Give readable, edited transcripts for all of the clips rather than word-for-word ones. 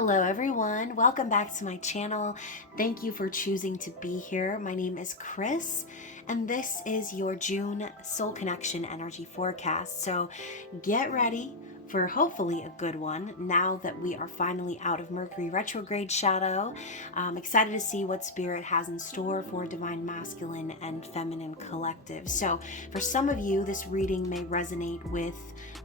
Hello everyone, welcome back to my channel. Thank you for choosing to be here. My name is Chris and this is your June Soul Connection Energy Forecast. So get ready for hopefully a good one now that we are finally out of Mercury retrograde shadow. I'm excited to see what Spirit has in store for Divine Masculine and Feminine Collective. So for some of you, this reading may resonate with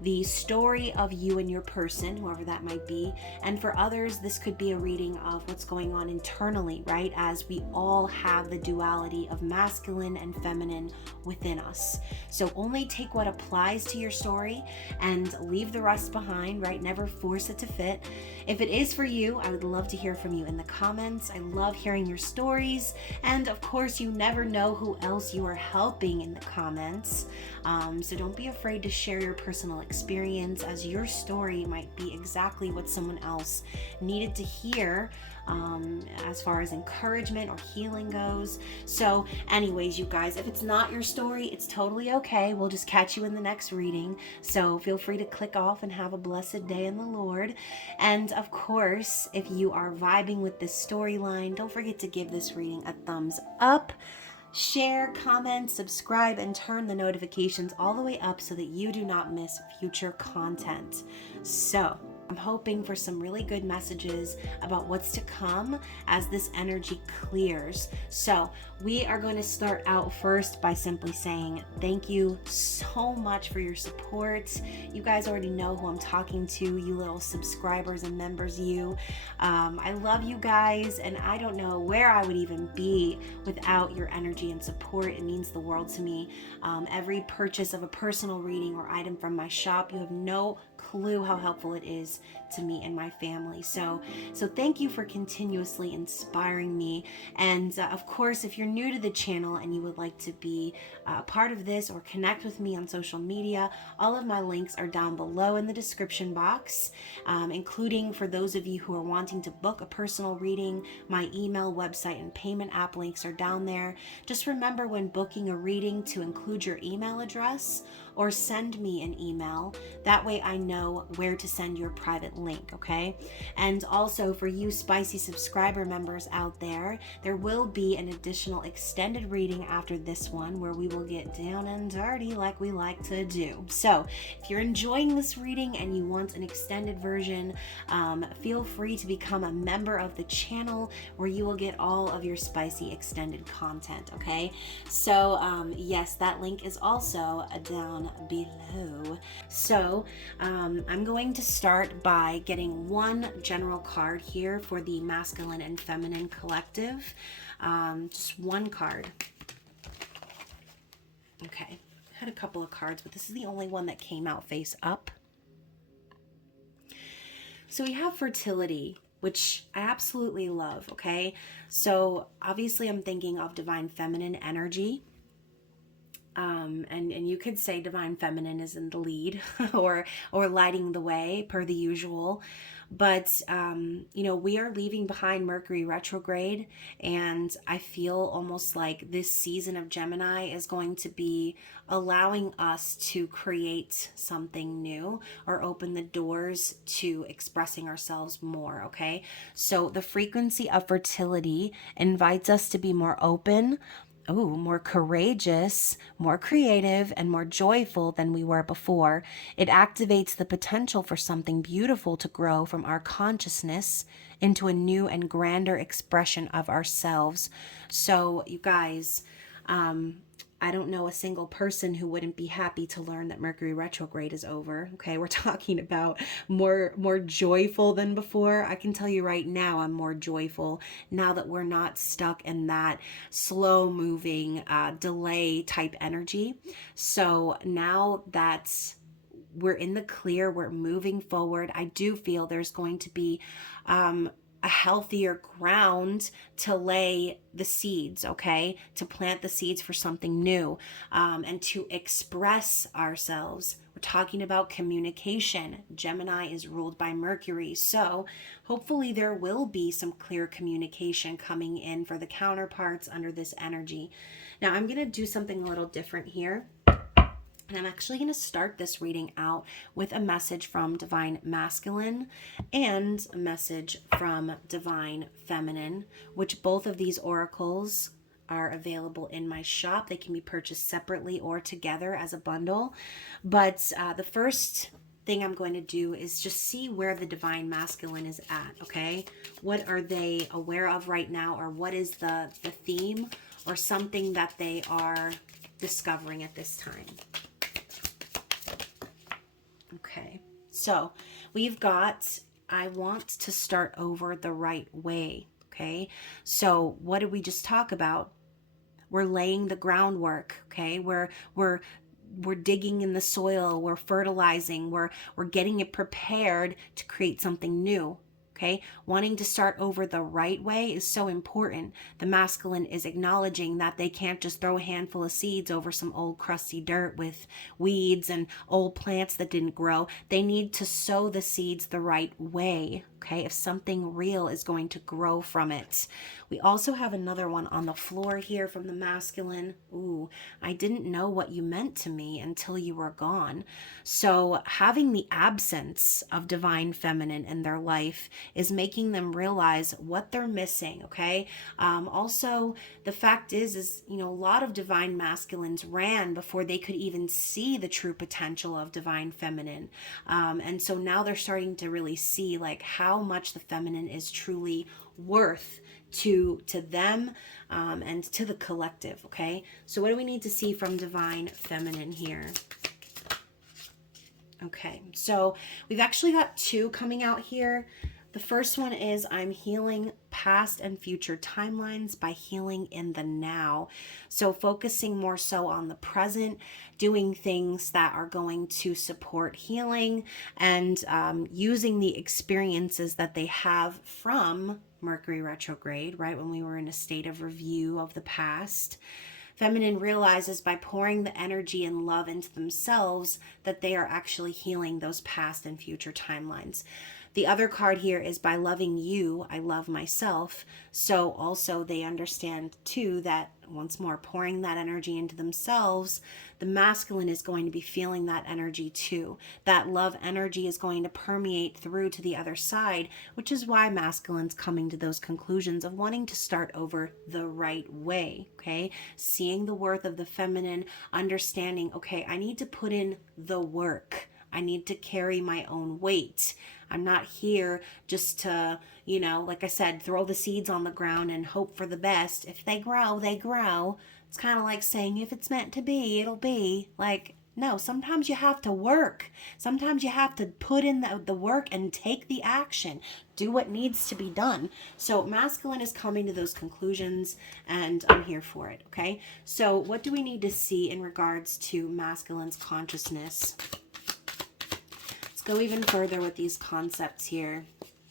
the story of you and your person, whoever that might be. And for others, this could be a reading of what's going on internally, right? As we all have the duality of masculine and feminine within us. So only take what applies to your story and leave the rest behind, right? Never force it to fit. If it is for you, I would love to hear from you in the comments. I love hearing your stories. And of course, you never know who else you are helping in the comments. So don't be afraid to share your personal experience, as your story might be exactly what someone else needed to hear as far as encouragement or healing goes. So anyways, you guys, if it's not your story, it's totally okay. We'll just catch you in the next reading. So feel free to click off and have a blessed day in the Lord. And of course, if you are vibing with this storyline, don't forget to give this reading a thumbs up. Share, comment, subscribe, and turn the notifications all the way up so that you do not miss future content. So I'm hoping for some really good messages about what's to come as this energy clears. So we are going to start out first by simply saying thank you so much for your support. You guys already know who I'm talking to, you little subscribers and members, you. I love you guys, and I don't know where I would even be without your energy and support. It means the world to me. Every purchase of a personal reading or item from my shop, you have no clue how helpful it is to me and my family. So thank you for continuously inspiring me. And of course, if you're new to the channel and you would like to be a part of this or connect with me on social media, all of my links are down below in the description box, including for those of you who are wanting to book a personal reading. My email, website, and payment app links are down there. Just remember when booking a reading to include your email address or send me an email. That way I know where to send your private link, okay? And also for you spicy subscriber members out there, there will be an additional extended reading after this one where we will get down and dirty like we like to do. So if you're enjoying this reading and you want an extended version, feel free to become a member of the channel where you will get all of your spicy extended content, okay? So yes, that link is also down below. So I'm going to start by getting one general card here for the masculine and feminine collective. Just one card. Okay, I had a couple of cards, but this is the only one that came out face up. So we have fertility, which I absolutely love, okay? So obviously I'm thinking of divine feminine energy. And you could say divine feminine is in the lead or lighting the way per the usual. But, we are leaving behind Mercury retrograde, and I feel almost like this season of Gemini is going to be allowing us to create something new or open the doors to expressing ourselves more, okay? So the frequency of fertility invites us to be more open, more courageous, more creative, and more joyful than we were before. It activates the potential for something beautiful to grow from our consciousness into a new and grander expression of ourselves. So, you guys, I don't know a single person who wouldn't be happy to learn that Mercury retrograde is over. Okay, we're talking about more joyful than before. I can tell you right now, I'm more joyful now that we're not stuck in that slow moving delay type energy. So now that we're in the clear, we're moving forward, I do feel there's going to be a healthier ground to lay the seeds, okay? To plant the seeds for something new, and to express ourselves. We're talking about communication. Gemini is ruled by Mercury. So hopefully there will be some clear communication coming in for the counterparts under this energy. Now I'm going to do something a little different here. And I'm actually going to start this reading out with a message from Divine Masculine and a message from Divine Feminine, which both of these oracles are available in my shop. They can be purchased separately or together as a bundle. But the first thing I'm going to do is just see where the Divine Masculine is at, okay? What are they aware of right now, or what is the theme or something that they are discovering at this time? Okay, so we've got, I want to start over the right way. Okay, so what did we just talk about? We're laying the groundwork. Okay, we're digging in the soil, we're fertilizing, we're getting it prepared to create something new. Okay, wanting to start over the right way is so important. The masculine is acknowledging that they can't just throw a handful of seeds over some old crusty dirt with weeds and old plants that didn't grow. They need to sow the seeds the right way. Okay, if something real is going to grow from it. We also have another one on the floor here from the masculine. Ooh, I didn't know what you meant to me until you were gone. So having the absence of divine feminine in their life is making them realize what they're missing. Okay. Also, the fact is, you know, a lot of divine masculines ran before they could even see the true potential of divine feminine. And so now they're starting to really see like how much the feminine is truly worth to them and to the collective. Okay, so what do we need to see from divine feminine here? Okay, so we've actually got two coming out here. The first one is I'm healing past and future timelines by healing in the now. So focusing more so on the present, doing things that are going to support healing, and using the experiences that they have from Mercury retrograde, right, when we were in a state of review of the past. Feminine realizes by pouring the energy and love into themselves that they are actually healing those past and future timelines. The other card here is by loving you, I love myself. So also they understand too that once more pouring that energy into themselves, the masculine is going to be feeling that energy too. That love energy is going to permeate through to the other side, which is why masculine's coming to those conclusions of wanting to start over the right way, okay? Seeing the worth of the feminine, understanding, okay, I need to put in the work. I need to carry my own weight. I'm not here just to, you know, like I said, throw the seeds on the ground and hope for the best. If they grow, they grow. It's kind of like saying, if it's meant to be, it'll be. Like, no, sometimes you have to work. Sometimes you have to put in the work and take the action. Do what needs to be done. So masculine is coming to those conclusions, and I'm here for it, okay? So what do we need to see in regards to masculine's consciousness? Go even further with these concepts here.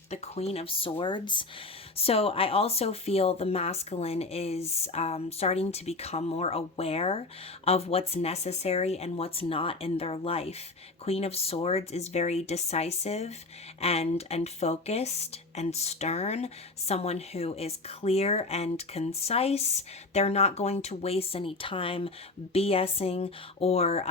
The Queen of Swords. So I also feel the masculine is starting to become more aware of what's necessary and what's not in their life. Queen of Swords is very decisive and focused and stern. Someone who is clear and concise. They're not going to waste any time BSing or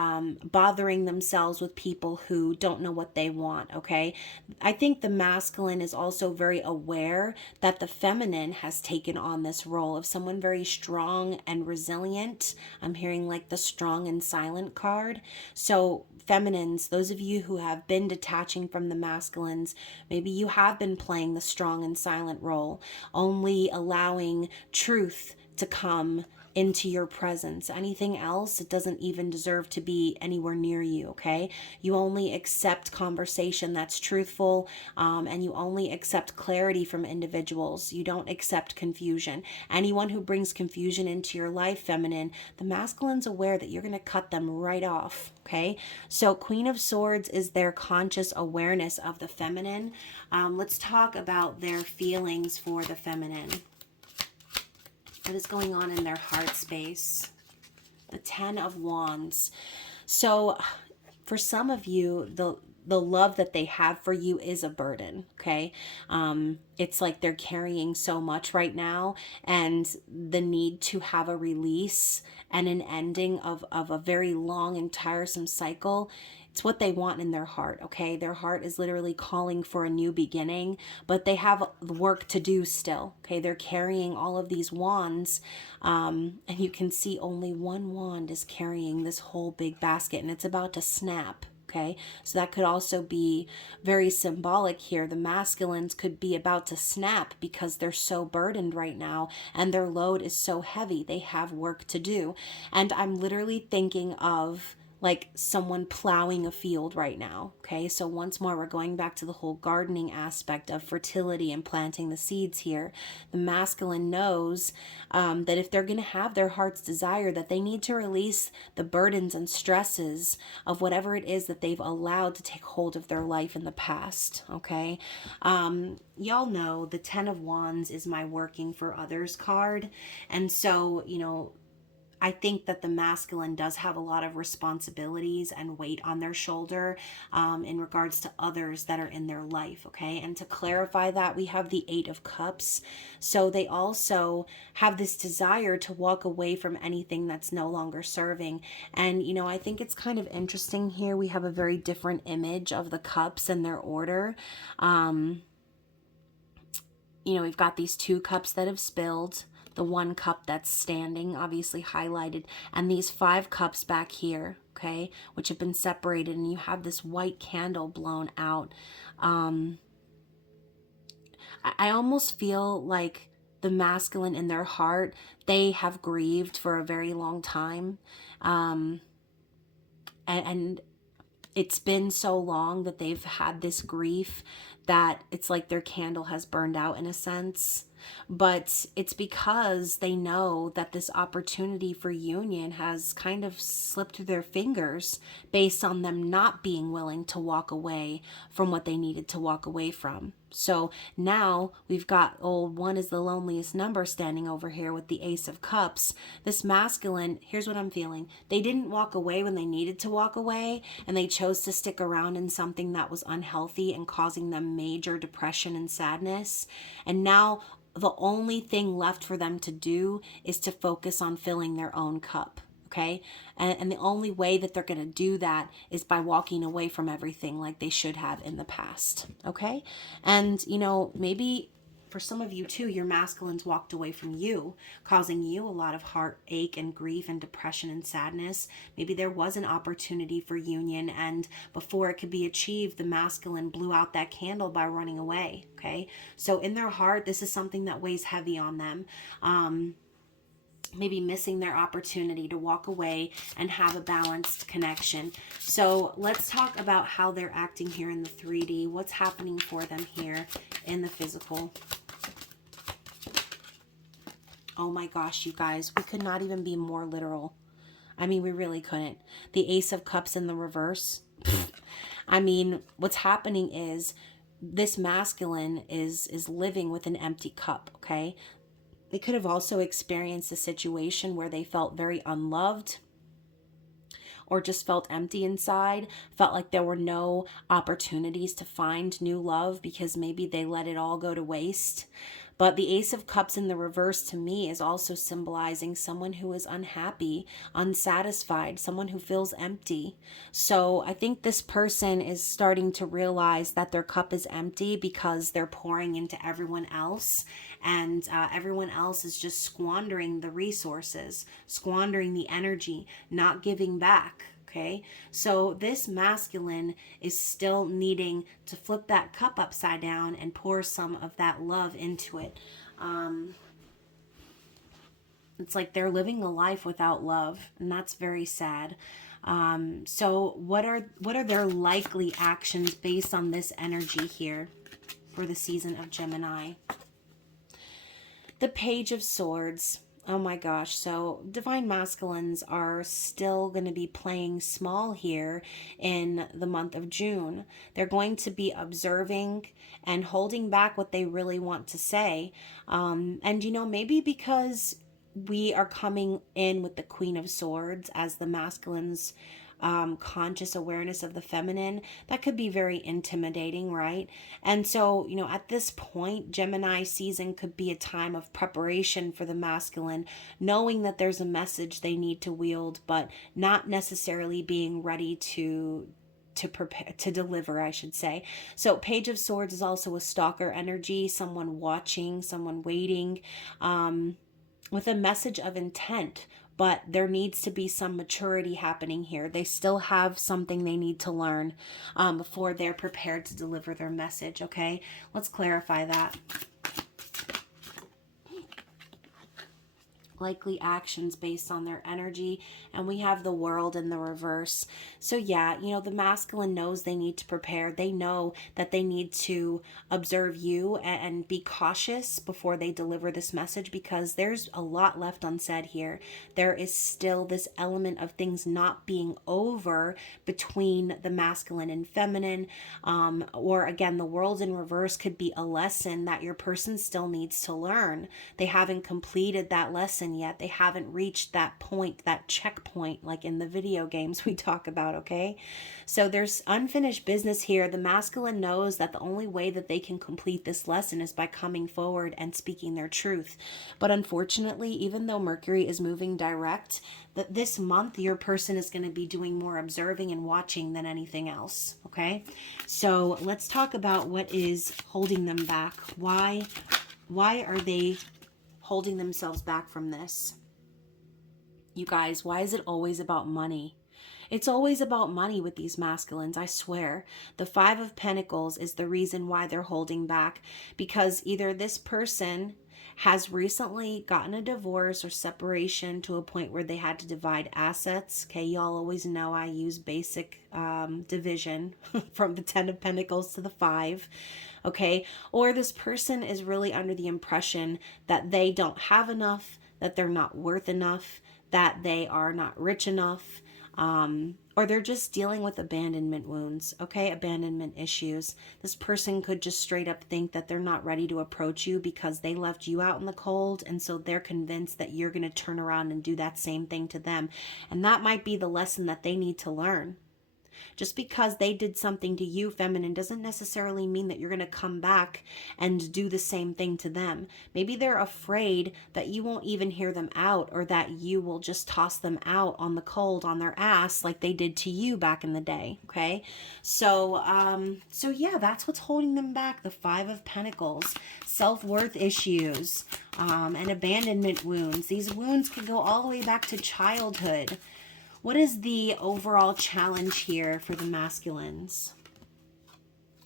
bothering themselves with people who don't know what they want, okay? I think the masculine is also very aware that the feminine has taken on this role of someone very strong and resilient. I'm hearing like the strong and silent card. So feminines, those of you who have been detaching from the masculines, maybe you have been playing the strong and silent role, only allowing truth to come into your presence. Anything else, it doesn't even deserve to be anywhere near you, okay? You only accept conversation that's truthful, and you only accept clarity from individuals. You don't accept confusion. Anyone who brings confusion into your life, feminine, the masculine's aware that you're going to cut them right off, okay? So Queen of Swords is their conscious awareness of the feminine. Let's talk about their feelings for the feminine. What is going on in their heart space? The Ten of Wands. So for some of you, the love that they have for you is a burden. Okay. It's like they're carrying so much right now, and the need to have a release and an ending of a very long and tiresome cycle. It's what they want in their heart. Okay. Their heart is literally calling for a new beginning, but they have work to do still. Okay. They're carrying all of these wands, and you can see only one wand is carrying this whole big basket, and it's about to snap. Okay, so that could also be very symbolic here. The masculines could be about to snap because they're so burdened right now and their load is so heavy. They have work to do. And I'm literally thinking of like someone plowing a field right now. Okay, so once more, we're going back to the whole gardening aspect of fertility and planting the seeds here. The masculine knows that if they're going to have their heart's desire, that they need to release the burdens and stresses of whatever it is that they've allowed to take hold of their life in the past. Okay, y'all know the 10 of Wands is my working for others card, and so I think that the masculine does have a lot of responsibilities and weight on their shoulder in regards to others that are in their life, okay? And to clarify that, we have the 8 of Cups. So they also have this desire to walk away from anything that's no longer serving. And, I think it's kind of interesting here. We have a very different image of the cups and their order. We've got these 2 cups that have spilled, the 1 cup that's standing, obviously highlighted, and these 5 cups back here, okay, which have been separated, and you have this white candle blown out. I almost feel like the masculine in their heart, they have grieved for a very long time. And it's been so long that they've had this grief that it's like their candle has burned out in a sense. But it's because they know that this opportunity for union has kind of slipped through their fingers based on them not being willing to walk away from what they needed to walk away from. So now we've got, one is the loneliest number standing over here with the Ace of Cups. This masculine, here's what I'm feeling. They didn't walk away when they needed to walk away, and they chose to stick around in something that was unhealthy and causing them major depression and sadness. And now the only thing left for them to do is to focus on filling their own cup. Okay. And the only way that they're going to do that is by walking away from everything like they should have in the past. Okay. And, maybe for some of you too, your masculines walked away from you, causing you a lot of heartache and grief and depression and sadness. Maybe there was an opportunity for union, and before it could be achieved, the masculine blew out that candle by running away. Okay. So in their heart, this is something that weighs heavy on them. Maybe missing their opportunity to walk away and have a balanced connection. So let's talk about how they're acting here in the 3D. What's happening for them here in the physical? Oh my gosh, you guys, we could not even be more literal. I mean, we really couldn't. The Ace of Cups in the reverse. I mean, what's happening is this masculine is living with an empty cup, okay? They could have also experienced a situation where they felt very unloved or just felt empty inside, felt like there were no opportunities to find new love because maybe they let it all go to waste. But the Ace of Cups in the reverse to me is also symbolizing someone who is unhappy, unsatisfied, someone who feels empty. So I think this person is starting to realize that their cup is empty because they're pouring into everyone else, and everyone else is just squandering the resources, squandering the energy, not giving back. Okay, so this masculine is still needing to flip that cup upside down and pour some of that love into it. It's like they're living a life without love, and that's very sad. So what are their likely actions based on this energy here for the season of Gemini? The Page of Swords. Oh my gosh, so divine masculines are still going to be playing small here in the month of June. They're going to be observing and holding back what they really want to say. And maybe because we are coming in with the Queen of Swords as the masculines conscious awareness of the feminine, that could be very intimidating, right? And so, at this point, Gemini season could be a time of preparation for the masculine, knowing that there's a message they need to wield, but not necessarily being ready to prepare to deliver, I should say. So Page of Swords is also a stalker energy, someone watching, someone waiting, with a message of intent. But there needs to be some maturity happening here. They still have something they need to learn before they're prepared to deliver their message. Okay, let's clarify that. Likely actions based on their energy, and we have the World in the reverse. So yeah, the masculine knows they need to prepare. They know that they need to observe you and be cautious before they deliver this message, because there's a lot left unsaid here. There is still this element of things not being over between the masculine and feminine, or again, the World in reverse could be a lesson that your person still needs to learn. They haven't completed that lesson yet. They haven't reached that point, that checkpoint, like in the video games we talk about, okay? So there's unfinished business here. The masculine knows that the only way that they can complete this lesson is by coming forward and speaking their truth. But unfortunately, even though Mercury is moving direct, that this month your person is going to be doing more observing and watching than anything else, okay? So let's talk about what is holding them back. Why are they holding themselves back from this? You guys, why is it always about money? It's always about money with these masculines, I swear. The Five of Pentacles is the reason why they're holding back, because either this person has recently gotten a divorce or separation to a point where they had to divide assets. Okay, y'all always know I use basic division from the 10 of Pentacles to the 5. Okay, or this person is really under the impression that they don't have enough, that they're not worth enough, that they are not rich enough, or they're just dealing with abandonment wounds, okay? Abandonment issues. This person could just straight up think that they're not ready to approach you because they left you out in the cold, and so they're convinced that you're going to turn around and do that same thing to them. And that might be the lesson that they need to learn. Just because they did something to you, feminine, doesn't necessarily mean that you're going to come back and do the same thing to them. Maybe they're afraid that you won't even hear them out, or that you will just toss them out on the cold on their ass like they did to you back in the day, okay? So yeah, that's what's holding them back. The Five of Pentacles, self-worth issues, and abandonment wounds. These wounds can go all the way back to childhood. What is the overall challenge here for the masculines?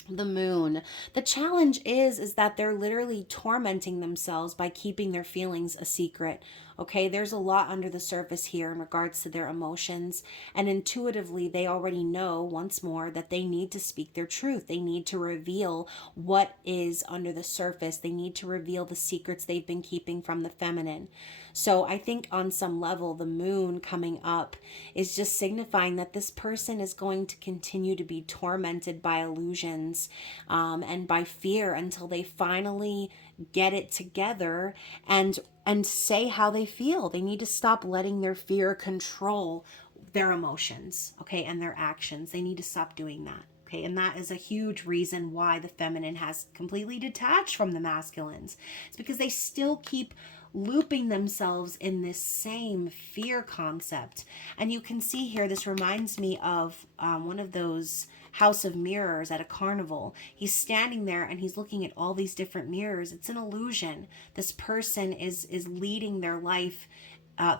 The Moon. The challenge is that they're literally tormenting themselves by keeping their feelings a secret. Okay, there's a lot under the surface here in regards to their emotions, and intuitively they already know, once more, that they need to speak their truth. They need to reveal what is under the surface. They need to reveal the secrets they've been keeping from the feminine. So I think on some level, the Moon coming up is just signifying that this person is going to continue to be tormented by illusions, and by fear, until they finally get it together and say how they feel. They need to stop letting their fear control their emotions, okay, and their actions. They need to stop doing that. Okay, and that is a huge reason why the feminine has completely detached from the masculines. It's because they still keep looping themselves in this same fear concept. And you can see here, this reminds me of one of those house of mirrors at a carnival. He's standing there and he's looking at all these different mirrors. It's an illusion. This person is leading their life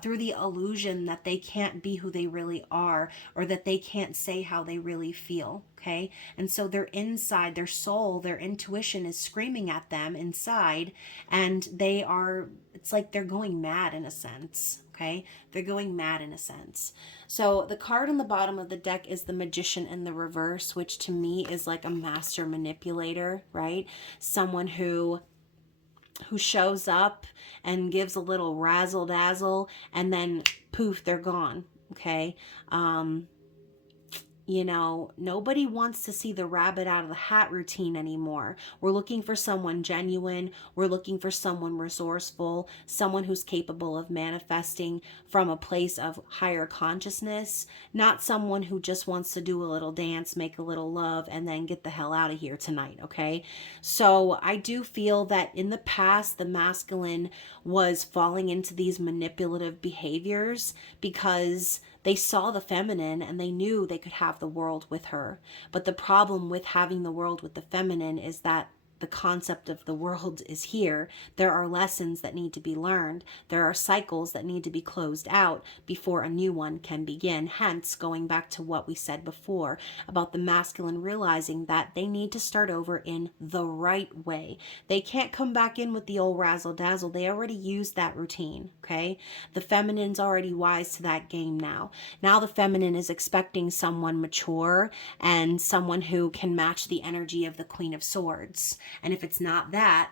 through the illusion that they can't be who they really are, or that they can't say how they really feel, okay? And so their inside, their soul, their intuition is screaming at them inside, and it's like they're going mad in a sense, okay? They're going mad in a sense. So the card on the bottom of the deck is the Magician in the reverse, which to me is like a master manipulator, right? Someone who shows up and gives a little razzle dazzle, and then poof, they're gone. Okay. You know, nobody wants to see the rabbit out of the hat routine anymore. We're looking for someone genuine. We're looking for someone resourceful, someone who's capable of manifesting from a place of higher consciousness, not someone who just wants to do a little dance, make a little love, and then get the hell out of here tonight, okay? So I do feel that in the past, the masculine was falling into these manipulative behaviors because they saw the feminine and they knew they could have the world with her. But the problem with having the world with the feminine is that the concept of the world is here. There are lessons that need to be learned. There are cycles that need to be closed out before a new one can begin. Hence, going back to what we said before about the masculine realizing that they need to start over in the right way. They can't come back in with the old razzle dazzle. They already used that routine, okay? The feminine's already wise to that game now. Now the feminine is expecting someone mature and someone who can match the energy of the Queen of Swords. And if it's not that,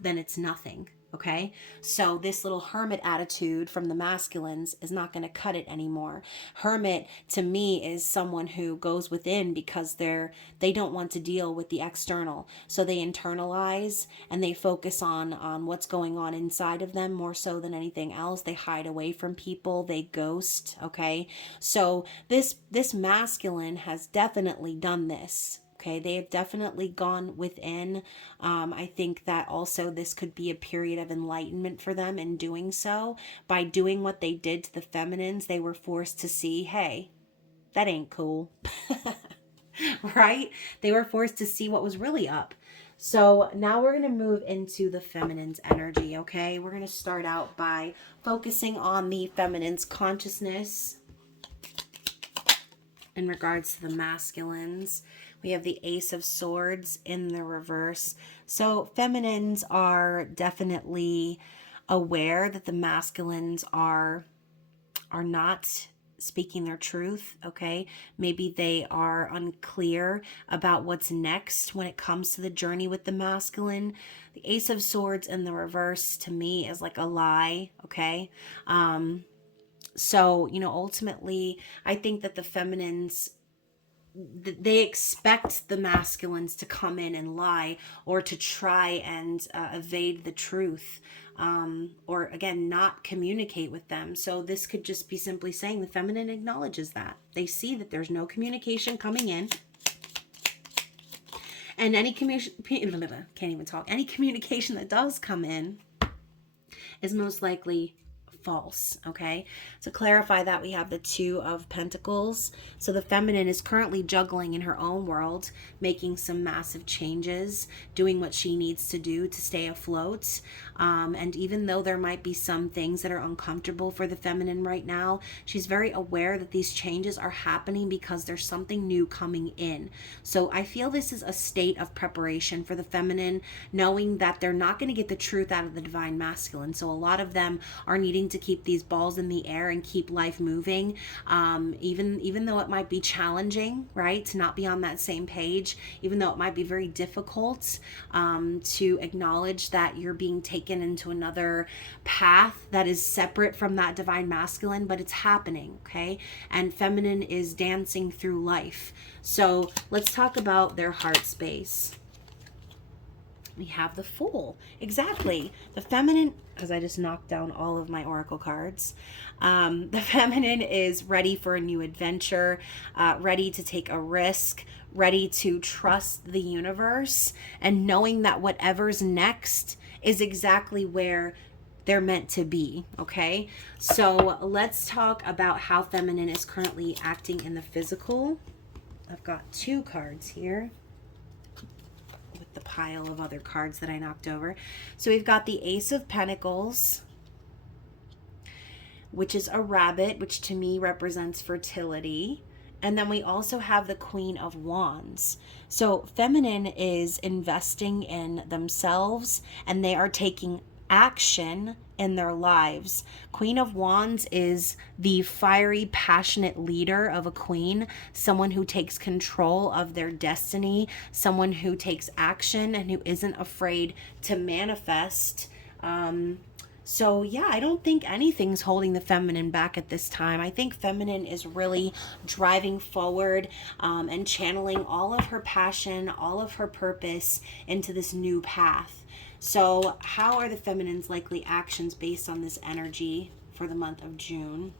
then it's nothing. Okay, so this little hermit attitude from the masculines is not going to cut it anymore. Hermit to me is someone who goes within because they don't want to deal with the external, so they internalize and they focus on what's going on inside of them more so than anything else. They hide away from people, they ghost. Okay, so this masculine has definitely done this. Okay, they have definitely gone within. I think that also this could be a period of enlightenment for them in doing so. By doing what they did to the feminines, they were forced to see, hey, that ain't cool. Right? They were forced to see what was really up. So now we're going to move into the feminine's energy, okay? We're going to start out by focusing on the feminine's consciousness in regards to the masculines. We have the Ace of Swords in the reverse. So feminines are definitely aware that the masculines are not speaking their truth, okay? Maybe they are unclear about what's next when it comes to the journey with the masculine. The Ace of Swords in the reverse to me is like a lie, okay? So, you know, ultimately, I think that the feminines, they expect the masculines to come in and lie or to try and evade the truth, or again not communicate with them. So this could just be simply saying the feminine acknowledges that they see that there's no communication coming in, and any any communication that does come in is most likely false. Okay, to clarify that, we have the Two of Pentacles. So the feminine is currently juggling in her own world, making some massive changes, doing what she needs to do to stay afloat. And even though there might be some things that are uncomfortable for the feminine right now, she's very aware that these changes are happening because there's something new coming in. So I feel this is a state of preparation for the feminine, knowing that they're not going to get the truth out of the divine masculine. So a lot of them are needing to keep these balls in the air and keep life moving, even though it might be challenging, right, to not be on that same page, even though it might be very difficult to acknowledge that you're being taken into another path that is separate from that divine masculine, but it's happening, okay? And feminine is dancing through life. So let's talk about their heart space. We have the Fool. Exactly. The feminine, because I just knocked down all of my oracle cards. The feminine is ready for a new adventure, ready to take a risk, ready to trust the universe, and knowing that whatever's next is exactly where they're meant to be, okay? So let's talk about how feminine is currently acting in the physical. I've got two cards here with the pile of other cards that I knocked over. So we've got the Ace of Pentacles, which is a rabbit, which to me represents fertility. And then we also have the Queen of Wands. So feminine is investing in themselves and they are taking action in their lives. Queen of Wands is the fiery, passionate leader of a queen, someone who takes control of their destiny, someone who takes action and who isn't afraid to manifest So, yeah, I don't think anything's holding the feminine back at this time. I think feminine is really driving forward and channeling all of her passion, all of her purpose into this new path. So, how are the feminine's likely actions based on this energy for the month of June?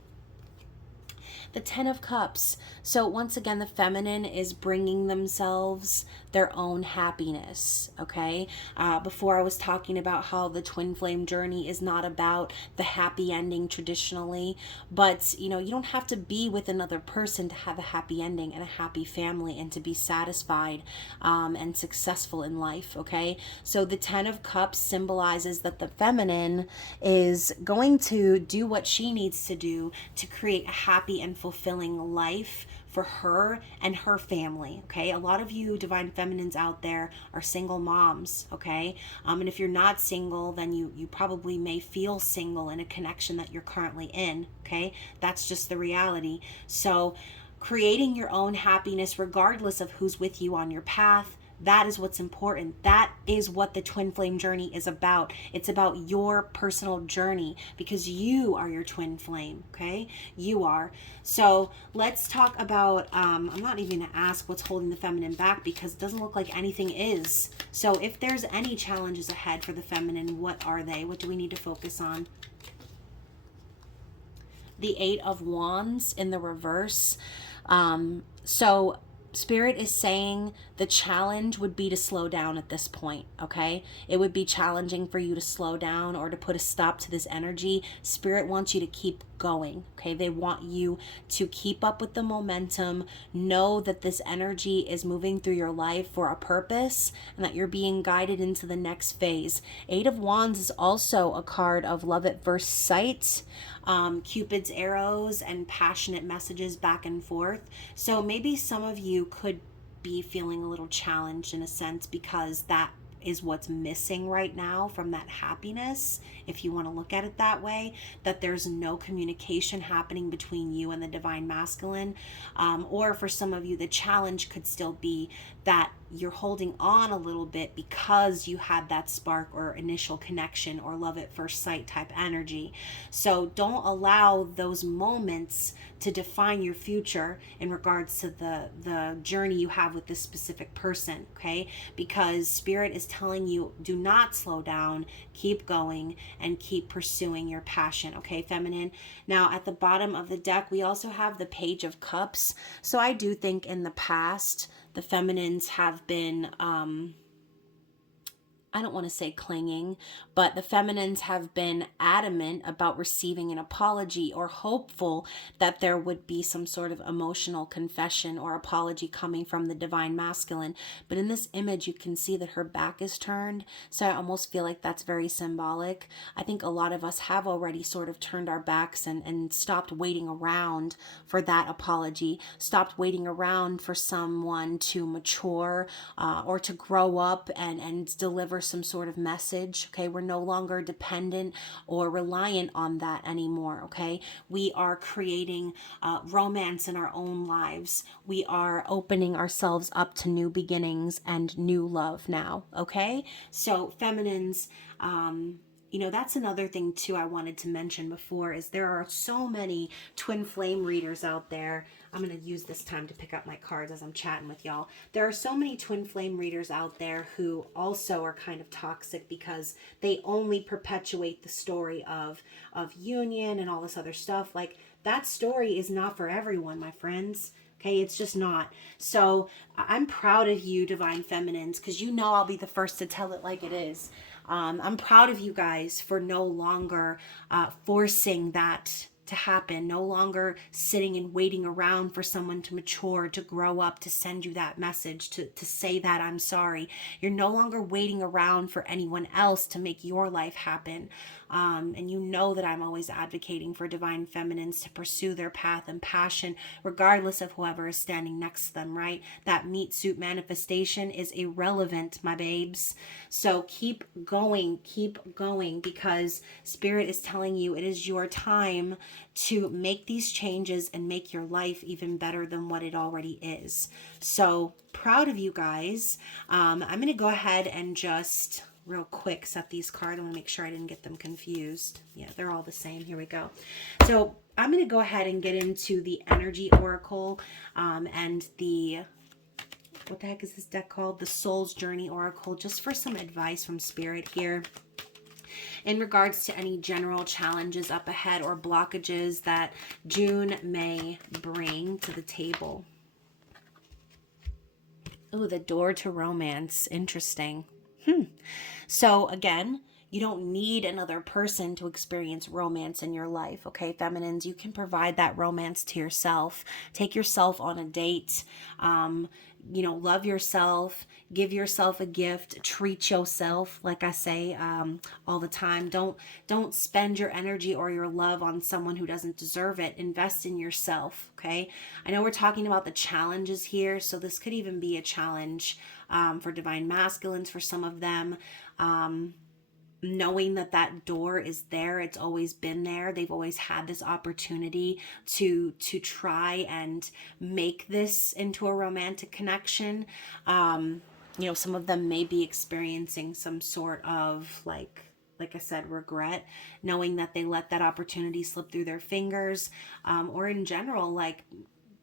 The Ten of Cups. So, once again, the feminine is bringing themselves their own happiness. Okay. Before I was talking about how the twin flame journey is not about the happy ending traditionally, but you don't have to be with another person to have a happy ending and a happy family and to be satisfied and successful in life. Okay. So, the Ten of Cups symbolizes that the feminine is going to do what she needs to do to create a happy and fulfilling life for her and her family. Okay, a lot of you divine feminines out there are single moms. Okay, and if you're not single, then you probably may feel single in a connection that you're currently in. Okay, that's just the reality. So creating your own happiness regardless of who's with you on your path, that is what's important. That is what the twin flame journey is about. It's about your personal journey because you are your twin flame, okay? You are. So let's talk about, I'm not even going to ask what's holding the feminine back because it doesn't look like anything is. So if there's any challenges ahead for the feminine, what are they? What do we need to focus on? The Eight of Wands in the reverse. So Spirit is saying the challenge would be to slow down at this point, okay? It would be challenging for you to slow down or to put a stop to this energy. Spirit wants you to keep going, okay? They want you to keep up with the momentum, know that this energy is moving through your life for a purpose and that you're being guided into the next phase. Eight of Wands is also a card of love at first sight, Cupid's arrows and passionate messages back and forth. So maybe some of you could be feeling a little challenged in a sense because that is what's missing right now from that happiness, if you want to look at it that way, that there's no communication happening between you and the divine masculine. Or for some of you, the challenge could still be that you're holding on a little bit because you had that spark or initial connection or love at first sight type energy. So don't allow those moments to define your future in regards to the journey you have with this specific person, okay? Because Spirit is telling you, do not slow down, keep going, and keep pursuing your passion, okay, feminine? Now, at the bottom of the deck, we also have the Page of Cups. So I do think in the past, the feminines have been, I don't want to say clinging, but the feminines have been adamant about receiving an apology or hopeful that there would be some sort of emotional confession or apology coming from the divine masculine. But in this image, you can see that her back is turned. So I almost feel like that's very symbolic. I think a lot of us have already sort of turned our backs and stopped waiting around for that apology, stopped waiting around for someone to mature or to grow up and deliver some sort of message. Okay, we're no longer dependent or reliant on that anymore. Okay, we are creating romance in our own lives. We are opening ourselves up to new beginnings and new love now. Okay, so feminines, that's another thing too I wanted to mention before is there are so many twin flame readers out there. I'm going to use this time to pick up my cards as I'm chatting with y'all. There are so many twin flame readers out there who also are kind of toxic because they only perpetuate the story of union and all this other stuff. Like, that story is not for everyone, my friends. Okay, it's just not. So I'm proud of you, divine feminines, because I'll be the first to tell it like it is. I'm proud of you guys for no longer forcing that to happen, no longer sitting and waiting around for someone to mature, to grow up, to send you that message, to say that I'm sorry. You're no longer waiting around for anyone else to make your life happen. And you know that I'm always advocating for divine feminines to pursue their path and passion, regardless of whoever is standing next to them, right? That meat suit manifestation is irrelevant, my babes. So keep going, because Spirit is telling you it is your time to make these changes and make your life even better than what it already is. So proud of you guys. I'm going to go ahead and just real quick set these cards. I want to make sure I didn't get them confused. Yeah, they're all the same. Here we go. So I'm going to go ahead and get into the Energy Oracle and the, what the heck is this deck called? The Soul's Journey Oracle, just for some advice from Spirit here in regards to any general challenges up ahead or blockages that June may bring to the table. Oh, the door to romance. Interesting. So again, you don't need another person to experience romance in your life, okay, feminines? You can provide that romance to yourself. Take yourself on a date. Love yourself. Give yourself a gift. Treat yourself, like I say all the time. Don't spend your energy or your love on someone who doesn't deserve it. Invest in yourself, okay? I know we're talking about the challenges here, so this could even be a challenge for divine masculines for some of them. Knowing that door is there, it's always been there. They've always had this opportunity to try and make this into a romantic connection. Some of them may be experiencing some sort of like I said, regret, knowing that they let that opportunity slip through their fingers, or in general, like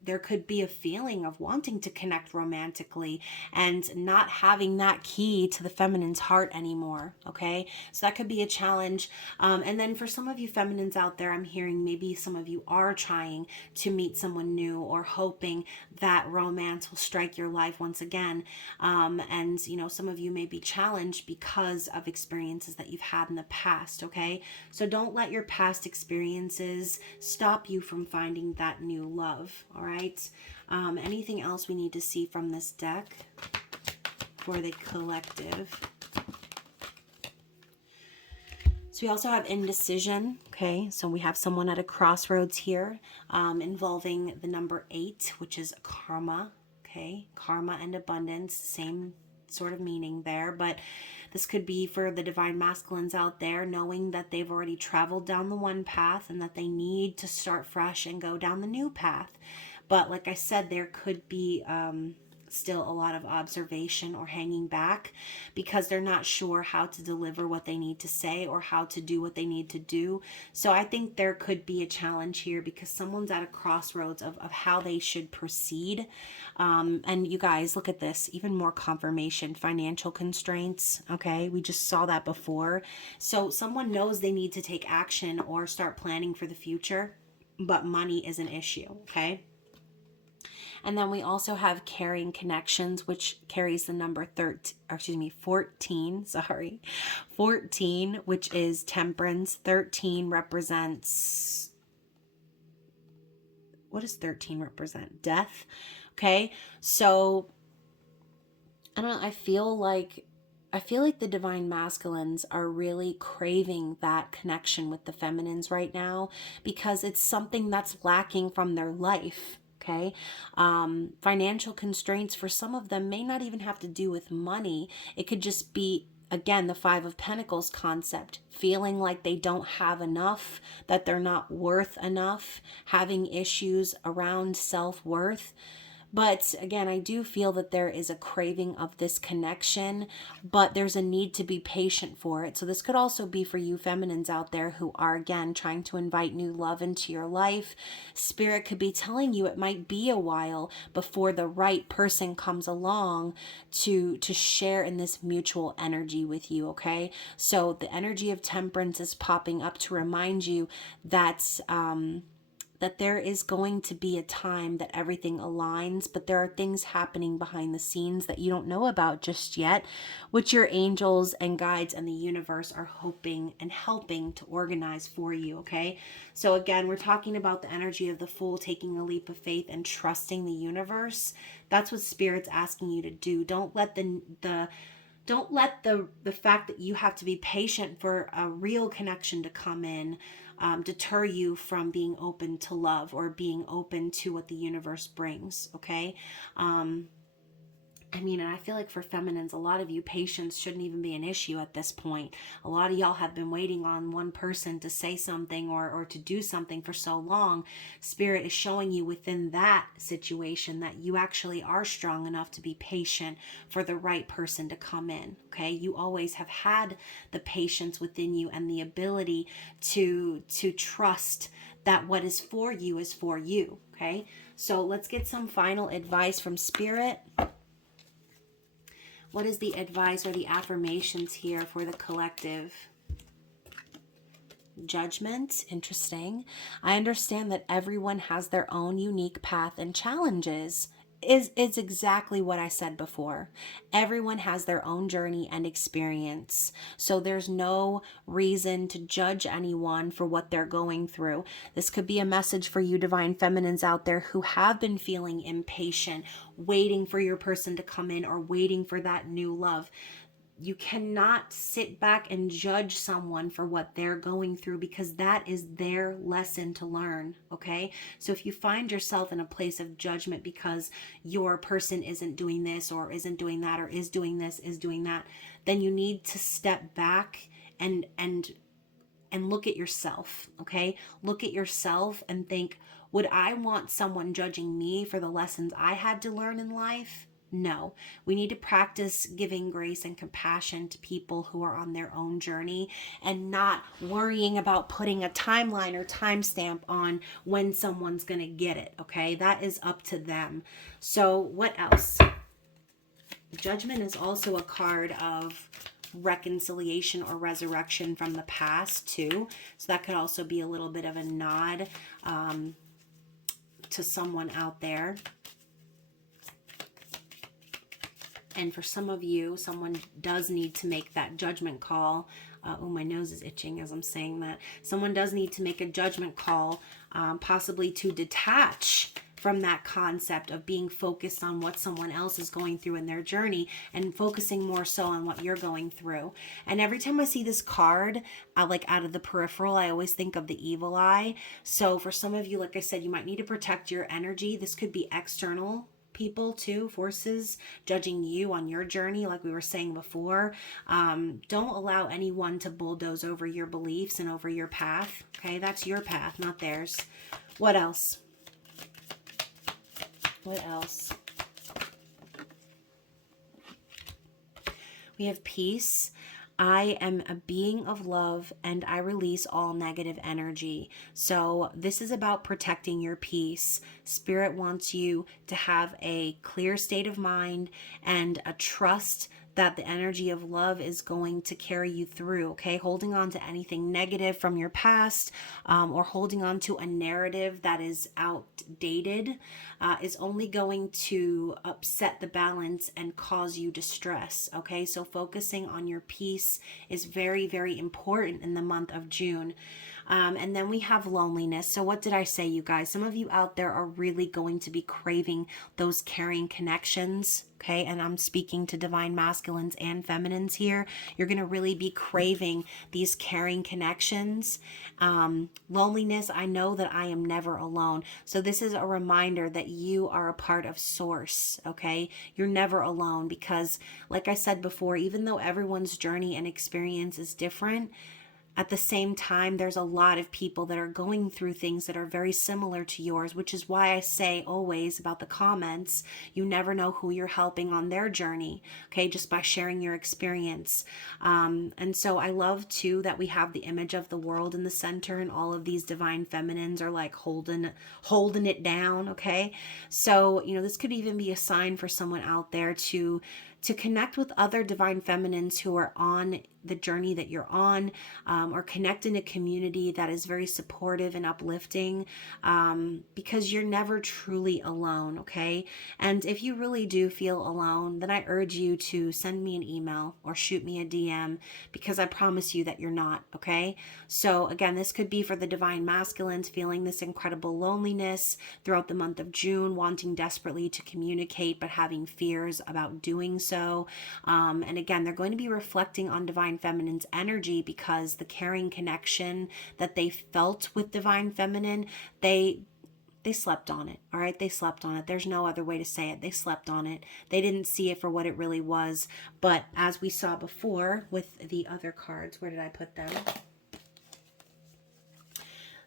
there could be a feeling of wanting to connect romantically and not having that key to the feminine's heart anymore. Okay. So that could be a challenge. And then for some of you feminines out there, I'm hearing maybe some of you are trying to meet someone new or hoping that romance will strike your life once again. And some of you may be challenged because of experiences that you've had in the past. Okay. So don't let your past experiences stop you from finding that new love. All right. Anything else we need to see from this deck for the collective? So we also have indecision. Okay, so we have someone at a crossroads here, involving the number 8, which is karma. Okay, karma and abundance, same sort of meaning there, but this could be for the divine masculines out there, knowing that they've already traveled down the one path and that they need to start fresh and go down the new path. But like I said, there could be still a lot of observation or hanging back because they're not sure how to deliver what they need to say or how to do what they need to do. So I think there could be a challenge here because someone's at a crossroads of how they should proceed. And you guys, look at this, even more confirmation, financial constraints. Okay, we just saw that before. So someone knows they need to take action or start planning for the future, but money is an issue. Okay. And then we also have carrying connections, which carries the number 14, 14, which is temperance. 13 represents, what does 13 represent? Death. Okay. So I don't know. I feel like the divine masculines are really craving that connection with the feminines right now because it's something that's lacking from their life. Okay. Financial constraints for some of them may not even have to do with money. It could just be, again, the 5 of Pentacles concept, feeling like they don't have enough, that they're not worth enough, having issues around self-worth. But again, I do feel that there is a craving of this connection, but there's a need to be patient for it. So this could also be for you feminines out there who are, again, trying to invite new love into your life. Spirit could be telling you it might be a while before the right person comes along to share in this mutual energy with you, okay? So the energy of temperance is popping up to remind you that that there is going to be a time that everything aligns, but there are things happening behind the scenes that you don't know about just yet, which your angels and guides and the universe are hoping and helping to organize for you, okay? So again, we're talking about the energy of the Fool, taking a leap of faith and trusting the universe. That's what Spirit's asking you to do. Don't let the fact that you have to be patient for a real connection to come in deter you from being open to love or being open to what the universe brings, okay? I mean, and I feel like for feminines, a lot of you, patience shouldn't even be an issue at this point. A lot of y'all have been waiting on one person to say something or to do something for so long. Spirit is showing you within that situation that you actually are strong enough to be patient for the right person to come in. Okay, you always have had the patience within you and the ability to trust that what is for you is for you. Okay, so let's get some final advice from Spirit. What is the advice or the affirmations here for the collective? Judgment. Interesting. I understand that everyone has their own unique path and challenges. Is exactly what I said before. Everyone has their own journey and experience. So there's no reason to judge anyone for what they're going through. This could be a message for you divine feminines out there who have been feeling impatient, waiting for your person to come in or waiting for that new love. You cannot sit back and judge someone for what they're going through, because that is their lesson to learn. Okay, so if you find yourself in a place of judgment because your person isn't doing this or isn't doing that or is doing this, is doing that, then you need to step back and look at yourself. Okay, look at yourself and think, would I want someone judging me for the lessons I had to learn in life? No. We need to practice giving grace and compassion to people who are on their own journey and not worrying about putting a timeline or timestamp on when someone's going to get it. Okay, that is up to them. So what else? Judgment is also a card of reconciliation or resurrection from the past too. So that could also be a little bit of a nod to someone out there. And for some of you, someone does need to make that judgment call. Oh, my nose is itching as I'm saying that. Someone does need to make a judgment call, possibly to detach from that concept of being focused on what someone else is going through in their journey and focusing more so on what you're going through. And every time I see this card, like out of the peripheral, I always think of the evil eye. So for some of you, like I said, you might need to protect your energy. This could be external people too, forces judging you on your journey, like we were saying before. Don't allow anyone to bulldoze over your beliefs and over your path. Okay, that's your path, not theirs. What else? What else? We have peace. I am a being of love and I release all negative energy. So this is about protecting your peace. Spirit wants you to have a clear state of mind and a trust that the energy of love is going to carry you through. Okay, holding on to anything negative from your past or holding on to a narrative that is outdated is only going to upset the balance and cause you distress. Okay, so focusing on your peace is very, very important in the month of June. And then we have loneliness. So what did I say, you guys? Some of you out there are really going to be craving those caring connections. Okay, and I'm speaking to divine masculines and feminines here. You're going to really be craving these caring connections. Loneliness, I know that I am never alone. So this is a reminder that you are a part of source. Okay, you're never alone, because like I said before, even though everyone's journey and experience is different, at the same time, there's a lot of people that are going through things that are very similar to yours, which is why I say always about the comments, you never know who you're helping on their journey, okay, just by sharing your experience. And so I love too that we have the image of the world in the center, and all of these divine feminines are like holding it down, okay? So, this could even be a sign for someone out there to connect with other divine feminines who are on the journey that you're on, or connect in a community that is very supportive and uplifting, because you're never truly alone, okay? And if you really do feel alone, then I urge you to send me an email or shoot me a DM, because I promise you that you're not, okay? So again, this could be for the divine masculines feeling this incredible loneliness throughout the month of June, wanting desperately to communicate but having fears about doing so. And again, they're going to be reflecting on divine feminine's energy, because the caring connection that they felt with divine feminine, they They slept on it. All right. They slept on it. There's no other way to say it. They slept on it. They didn't see it for what it really was. But as we saw before with the other cards, where did I put them?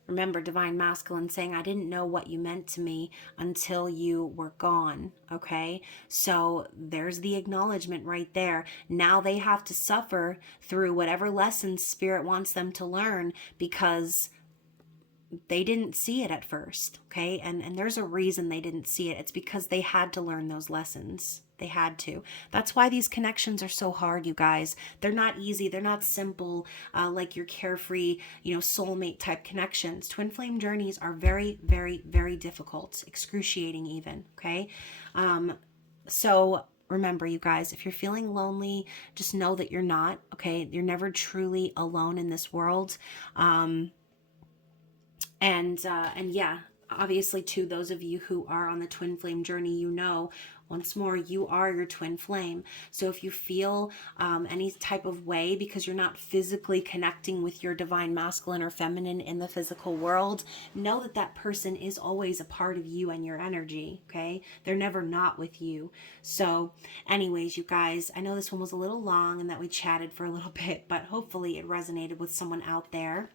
Remember, Divine Masculine saying, I didn't know what you meant to me until you were gone. Okay. So there's the acknowledgement right there. Now they have to suffer through whatever lessons Spirit wants them to learn, because they didn't see it at first. Okay. And there's a reason they didn't see it. It's because they had to learn those lessons. They had to. That's why these connections are so hard, you guys. They're not easy. They're not simple, like your carefree, soulmate type connections. Twin flame journeys are very, very, very difficult, excruciating even. Okay. So remember, you guys, if you're feeling lonely, just know that you're not. Okay. You're never truly alone in this world. And yeah, obviously, to those of you who are on the twin flame journey, once more, you are your twin flame. So if you feel any type of way because you're not physically connecting with your divine masculine or feminine in the physical world, know that that person is always a part of you and your energy, okay? They're never not with you. So anyways, you guys, I know this one was a little long and that we chatted for a little bit, but hopefully it resonated with someone out there.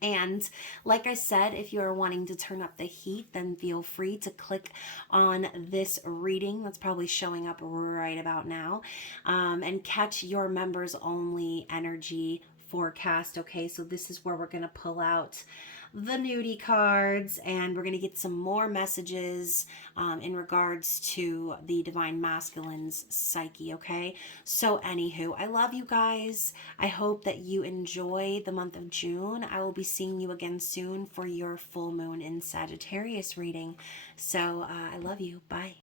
And like I said, if you are wanting to turn up the heat, then feel free to click on this reading that's probably showing up right about now, and catch your members only energy forecast. Okay, so this is where we're going to pull out the nudie cards and we're going to get some more messages in regards to the divine masculine's psyche. Okay, so anywho, I love you guys. I hope that you enjoy the month of June. I will be seeing you again soon for your full moon in Sagittarius reading. So I love you. Bye.